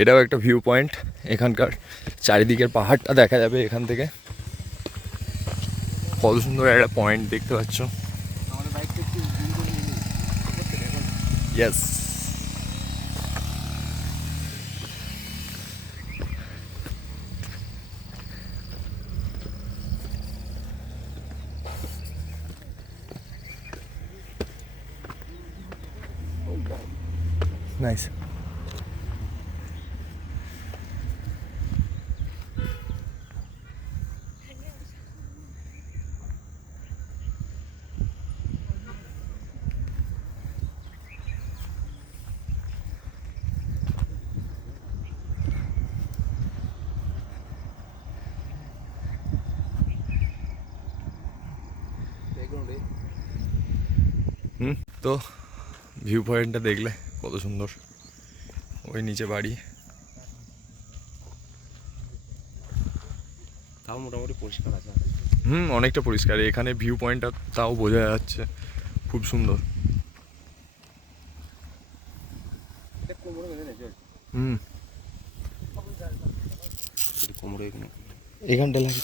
এটাও একটা view point, এখানকার চারিদিকের পাহাড়টা দেখা যাবে এখান থেকে। কত সুন্দর একটা পয়েন্ট দেখতে পাচ্ছ। Yes, nice. তো ভিউ পয়েন্টটা দেখলে কত সুন্দর, ওই নিচে বাড়ি, তাও মোটামুটি পরিষ্কার আছে। অনেকটা পরিষ্কার। এখানে ভিউ পয়েন্টটা তাও বোঝা যাচ্ছে, খুব সুন্দর। কোমরে এখানটা লাগে।